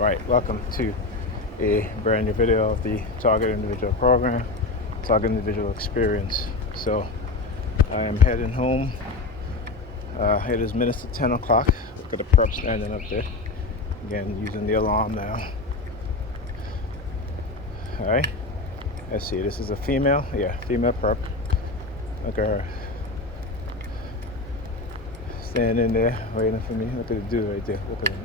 Right, welcome to a brand new video of the Target Individual program, Target Individual Experience. So I am heading home. It is minutes to 10 o'clock. Look at the prep standing up there. Again, using the alarm now. All right, let's see, this is a female, female prep. Look at her. Standing there, waiting for me. Look at the dude right there. Look at him.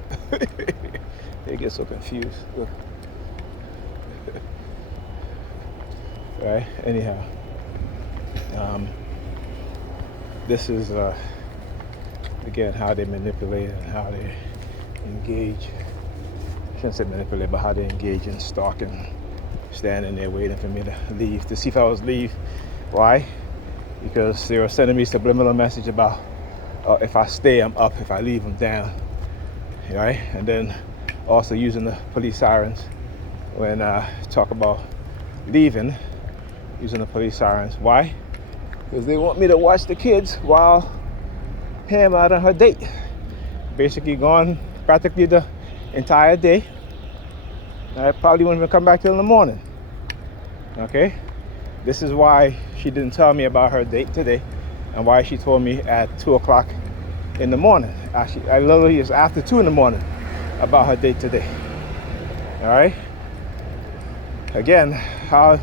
They get so confused. Look. Right. Anyhow, this is again how they manipulate and how they engage. I shouldn't say manipulate, but how they engage in stalking. Standing there waiting for me to leave to see if I was leave. Why? Because they were sending me a subliminal message about if I stay, I'm up. If I leave, I'm down. Right? And then also using the police sirens when I talk about leaving, using the police sirens. Why? Because they want me to watch the kids while Pam out on her date. Basically gone practically the entire day. I probably won't even come back till in the morning. Okay? This is why she didn't tell me about her date today and why she told me at 2 o'clock in the morning. Actually, I literally it's after 2 in the morning about her date today. All right? Again, how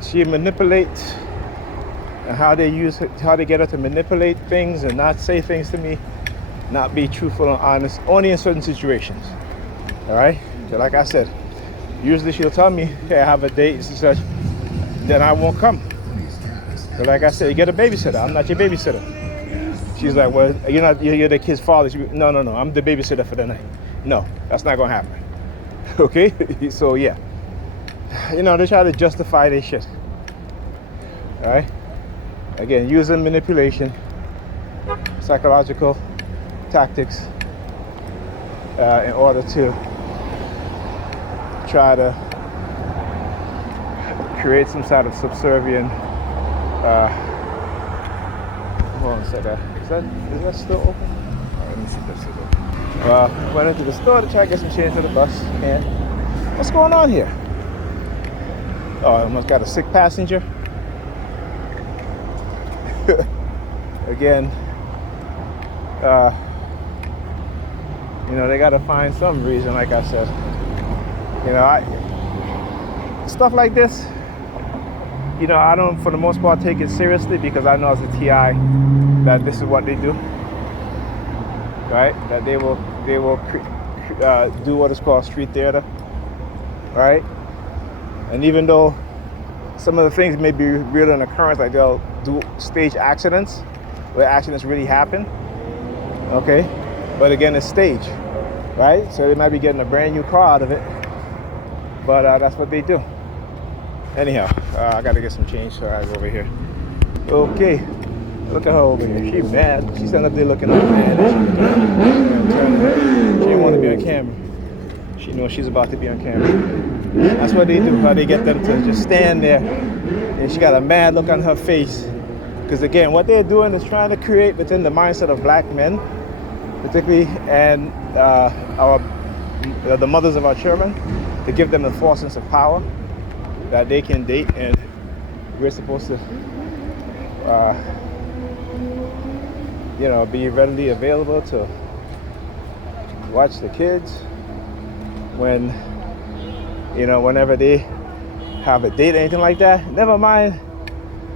she manipulates and how they get her to manipulate things and not say things to me, not be truthful and honest, only in certain situations. All right? So like I said, usually she'll tell me, hey, I have a date and such, then I won't come. But like I said, you get a babysitter. I'm not your babysitter. She's like, well, you're the kid's father. No, I'm the babysitter for the night. No, that's not gonna happen. Okay? So yeah. They try to justify their shit. All right? Again, using manipulation, psychological tactics in order to try to create some sort of subservient. Hold on a second. Is that still open? Let me see if that's still open. Went into the store to try to get some change for the bus. And what's going on here? Oh, I almost got a sick passenger. Again, they got to find some reason, like I said. Stuff like this, I don't, for the most part, take it seriously because I know as a TI that this is what they do, right? That they will do what is called street theater, right? And even though some of the things may be real in occurrence, like they'll do stage accidents where accidents really happen, okay? But again, it's stage, right? So they might be getting a brand new car out of it, but that's what they do. Anyhow, I gotta get some change, so I go over here. Okay, look at her over here. She mad. She's standing up there looking all mad. She didn't want to be on camera. She knows she's about to be on camera. That's what they do. How they get them to just stand there, and she got a mad look on her face. Because again, what they're doing is trying to create within the mindset of black men, particularly, and the mothers of our children, to give them a false sense of power that they can date, and we're supposed to be readily available to watch the kids when whenever they have a date or anything like that. Never mind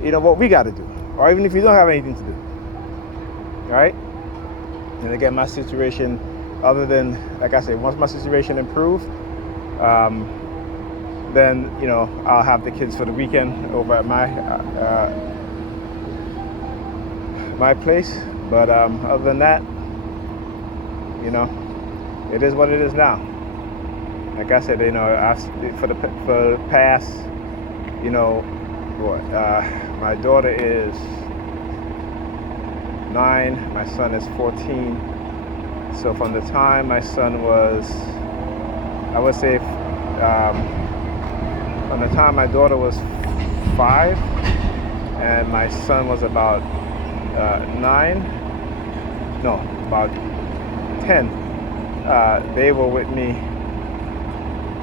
what we got to do, or even if you don't have anything to do. All right? And again, my situation, other than, like I said, once my situation improved, then I'll have the kids for the weekend over at my place. But other than that, it is what it is now. Like I said, for the past, my daughter is 9, my son is 14. So from the time my son was, I would say, from the time my daughter was 5 and my son was about 10, they were with me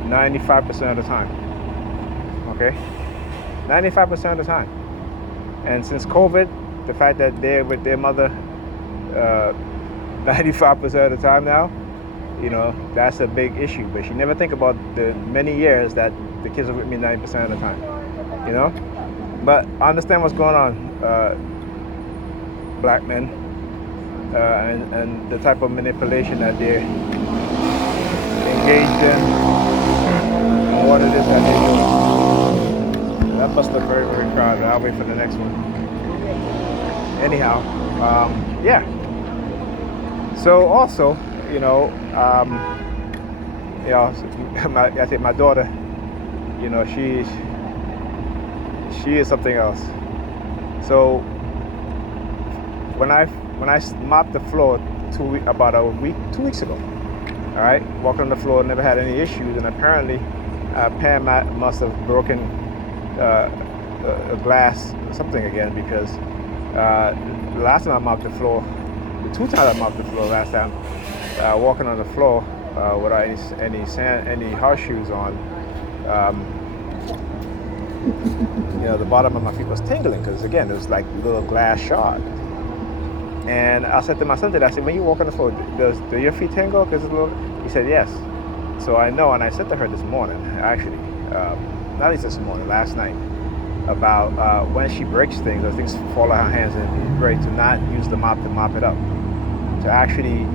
95% of the time. Okay, 95% of the time. And since COVID, the fact that they're with their mother 95% of the time now, that's a big issue. But she never think about the many years that the kids are with me 90% of the time. But I understand what's going on, black men, and the type of manipulation that they're engaged in, and what it is that they do. That must look very, very crowded. I'll wait for the next one. Anyhow, yeah. So also, I think my daughter, she is something else. So when I mopped the floor 2 weeks ago, all right, walking on the floor, never had any issues, and apparently Pam must have broken a glass or something again, because the last time I mopped the floor, the 2 times I mopped the floor last time, walking on the floor without any horseshoes on, the bottom of my feet was tingling, because again, it was like a little glass shard. And I said to my son today, I said, when you walk on the floor, do your feet tingle? Because he said yes. So I know, and I said to her this morning, actually, not this morning, last night, about when she breaks things, or things fall out of her hands and it's great to not use the mop to mop it up, to actually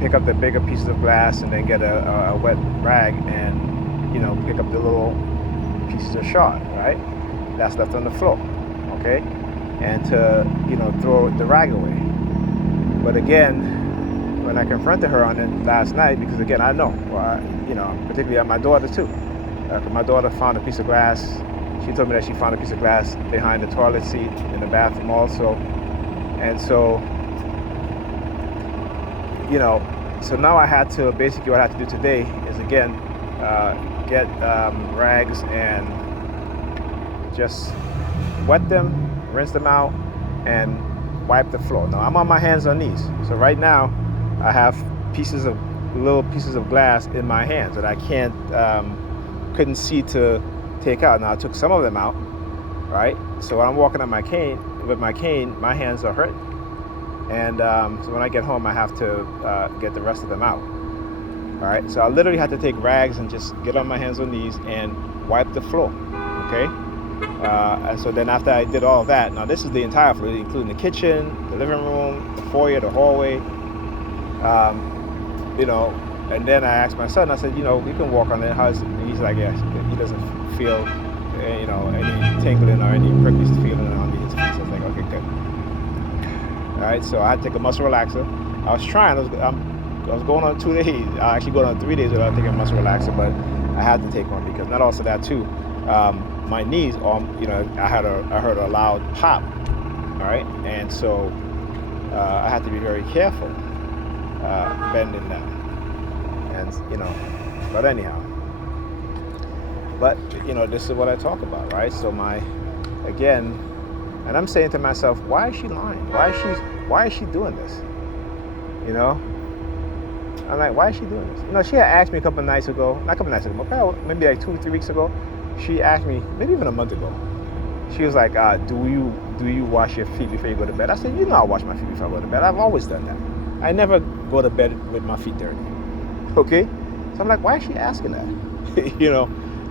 pick up the bigger pieces of glass and then get a wet rag and pick up the little pieces of shard, right, that's left on the floor, okay, and to throw the rag away. But again, when I confronted her on it last night, because again, I know, particularly at my daughter too, my daughter found a piece of glass. She told me that she found a piece of glass behind the toilet seat in the bathroom also. And so, so now I had to, basically what I had to do today is again, get rags and just wet them, rinse them out, and wipe the floor. Now I'm on my hands and knees. So right now I have little pieces of glass in my hands that I couldn't see to take out. Now I took some of them out, right? So when I'm walking on with my cane, my hands are hurting. And so when I get home, I have to get the rest of them out. All right, so I literally had to take rags and just get on my hands and knees and wipe the floor, okay? And so then after I did all of that, now this is the entire floor, including the kitchen, the living room, the foyer, the hallway, and then I asked my son, I said, we can walk on it. And he's like, yeah, he doesn't feel, any tingling or any prickly feeling on his feet. So I was like, okay, good. All right, so I had to take a muscle relaxer. I was trying, I was going on 2 days, actually going on 3 days without taking a muscle relaxer, but I had to take one because not also that too, my knees, I heard a loud pop, all right, and so I had to be very careful bending down, and but anyhow, this is what I talk about, right? So again, and I'm saying to myself, why is she lying? Why is she doing this? I'm like, why is she doing this? She had asked me a couple of nights ago, maybe like 2 or 3 weeks ago. She asked me, maybe even a month ago. She was like, do you wash your feet before you go to bed? I said, I wash my feet before I go to bed. I've always done that. I never go to bed with my feet dirty. Okay? So I'm like, why is she asking that?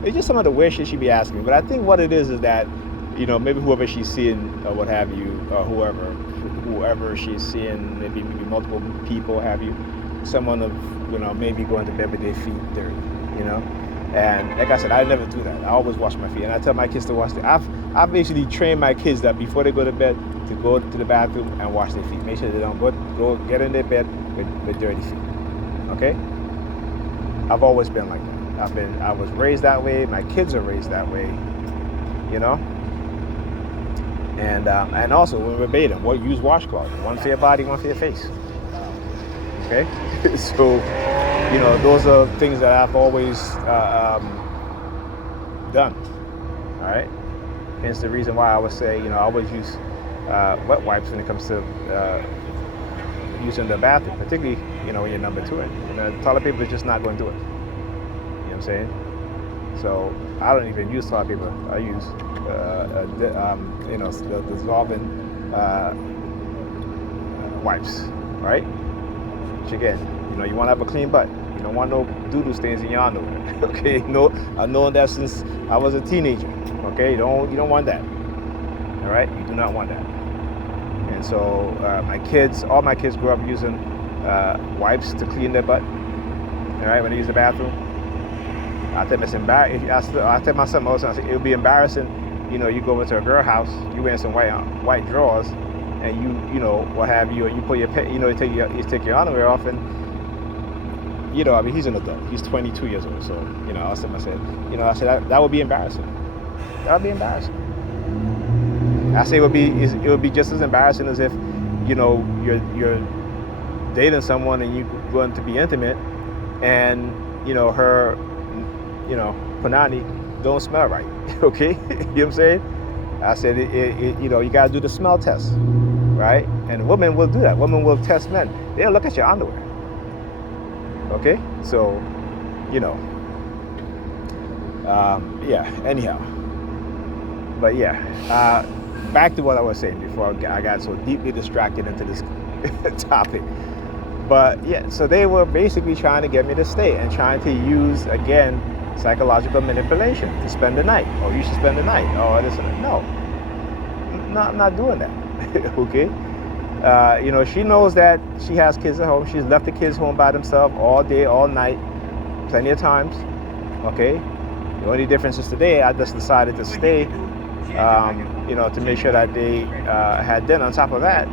It's just some of the weird shit she be asking me. But I think what it is that, maybe whoever she's seeing or what have you, or whoever she's seeing, maybe multiple people have you, someone of, maybe going to bed with their feet dirty, And like I said, I never do that. I always wash my feet. And I tell my kids to wash their I've basically trained my kids that before they go to bed, to go to the bathroom and wash their feet. Make sure they don't go get in their bed with dirty feet. Okay? I've always been like that. I was raised that way. My kids are raised that way. And also when we're bathing, use washcloths. One for your body, one for your face. Okay? So, those are things that I've always done. All right? Hence the reason why I would say, I always use wet wipes when it comes to using the bathroom, particularly, when you're number two. And toilet paper is just not going to do it. You know what I'm saying? So I don't even use toilet paper. I use, the dissolving wipes, right? Which again, you want to have a clean butt. You don't want no doodle stains in your underwear. Okay, no, I've known that since I was a teenager. Okay, you don't want that. All right, you do not want that. And so all my kids grew up using wipes to clean their butt. All right, when they use the bathroom. I think it's embarrassing. I tell my son most of the time, it would be embarrassing. You go over to a girl house, you wearing some white drawers, and what have you, and you put your you take your underwear off, and he's an adult. He's 22 years old, so I said that would be embarrassing. That would be embarrassing. I say it would be just as embarrassing as if you're dating someone and you're going to be intimate, and her punani don't smell right. Okay, you know what I'm saying? I said you gotta do the smell test, right? And women will do that. Women will test men. They'll look at your underwear. Okay, so yeah. Anyhow, but yeah, back to what I was saying before I got so deeply distracted into this topic. But yeah, so they were basically trying to get me to stay and trying to use, again, psychological manipulation to spend the night. Oh, you should spend the night. Oh, this and that. No, I'm not doing that. Okay. She knows that she has kids at home. She's left the kids home by themselves all day, all night, plenty of times. Okay. The only difference is today I just decided to stay, to make sure that they had dinner. On top of that,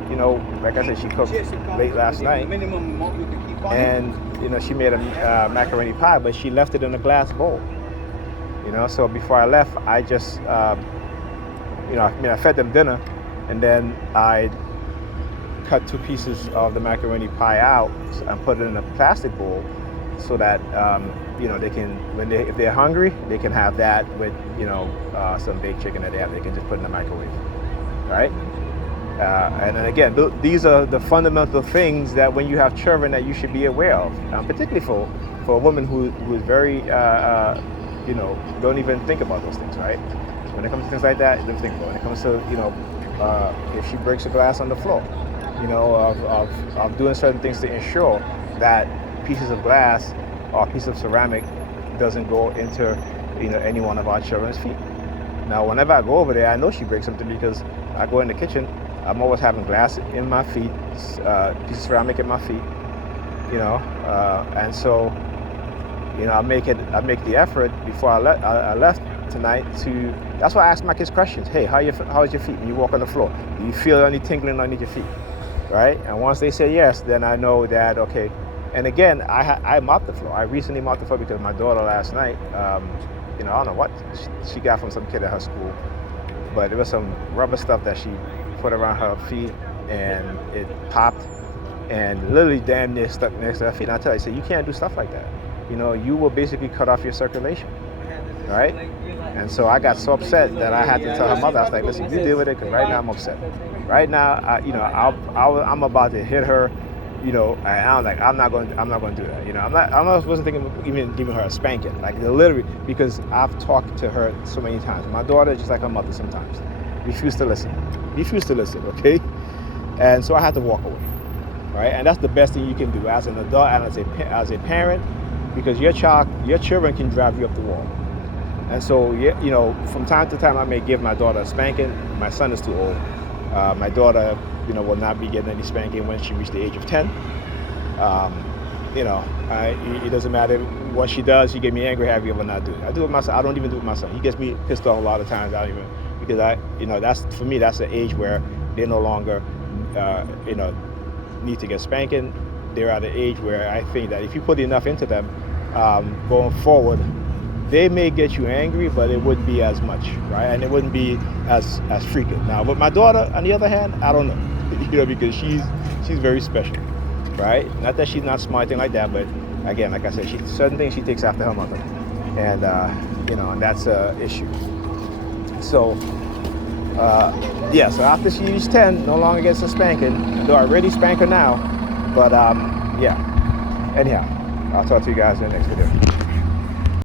like I said, she cooked late last night, and she made a macaroni pie, but she left it in a glass bowl. So before I left, I just I fed them dinner, and then I cut 2 pieces of the macaroni pie out and put it in a plastic bowl, so that they can, if they're hungry, they can have that with some baked chicken that they have. They can just put in the microwave, right? And then again, these are the fundamental things that when you have children that you should be aware of, particularly for a woman who is very don't even think about those things, right? When it comes to things like that, don't think about it. When it comes to if she breaks a glass on the floor, of doing certain things to ensure that pieces of glass or a piece of ceramic doesn't go into any one of our children's feet. Now, whenever I go over there, I know she breaks something because I go in the kitchen. I'm always having glass in my feet, piece of ceramic in my feet, and so I make the effort before I left tonight to. That's why I ask my kids questions. Hey, how's your feet when you walk on the floor? Do you feel any tingling underneath your feet? Right? And once they say yes, then I know that okay. And again, I mopped the floor. I recently mopped the floor because my daughter last night, I don't know what she got from some kid at her school, but there was some rubber stuff that she put around her feet, and it popped and literally damn near stuck next to her feet. And I tell her, I said, you can't do stuff like that. You will basically cut off your circulation, right? And so I got so upset that I had to tell her mother. I was like, listen, you deal with it, because right now I'm upset. Right now, I'm about to hit her. And I'm not going to do that. I wasn't thinking of even giving her a spanking, like literally, because I've talked to her so many times. My daughter, just like her mother sometimes, refused to listen, okay? And so I had to walk away, right? And that's the best thing you can do as an adult and as a parent, because your children can drive you up the wall. And so, from time to time, I may give my daughter a spanking. My son is too old. My daughter, will not be getting any spanking when she reaches the age of 10. It doesn't matter what she does. She get me angry, have you ever not do it. I do it with my son. I don't even do it with my son. He gets me pissed off a lot of times. I don't even, because that's, for me, that's the age where they no longer, need to get spanking. They're at the age where I think that if you put enough into them, going forward, they may get you angry, but it wouldn't be as much, right? And it wouldn't be as frequent. Now, with my daughter, on the other hand, I don't know, because she's very special, right? Not that she's not smart, anything like that, but again, like I said, certain things she takes after her mother, and and that's an issue. So, so after she reaches 10, no longer gets a spanking. Though I already spank her now, but yeah. Anyhow, I'll talk to you guys in the next video.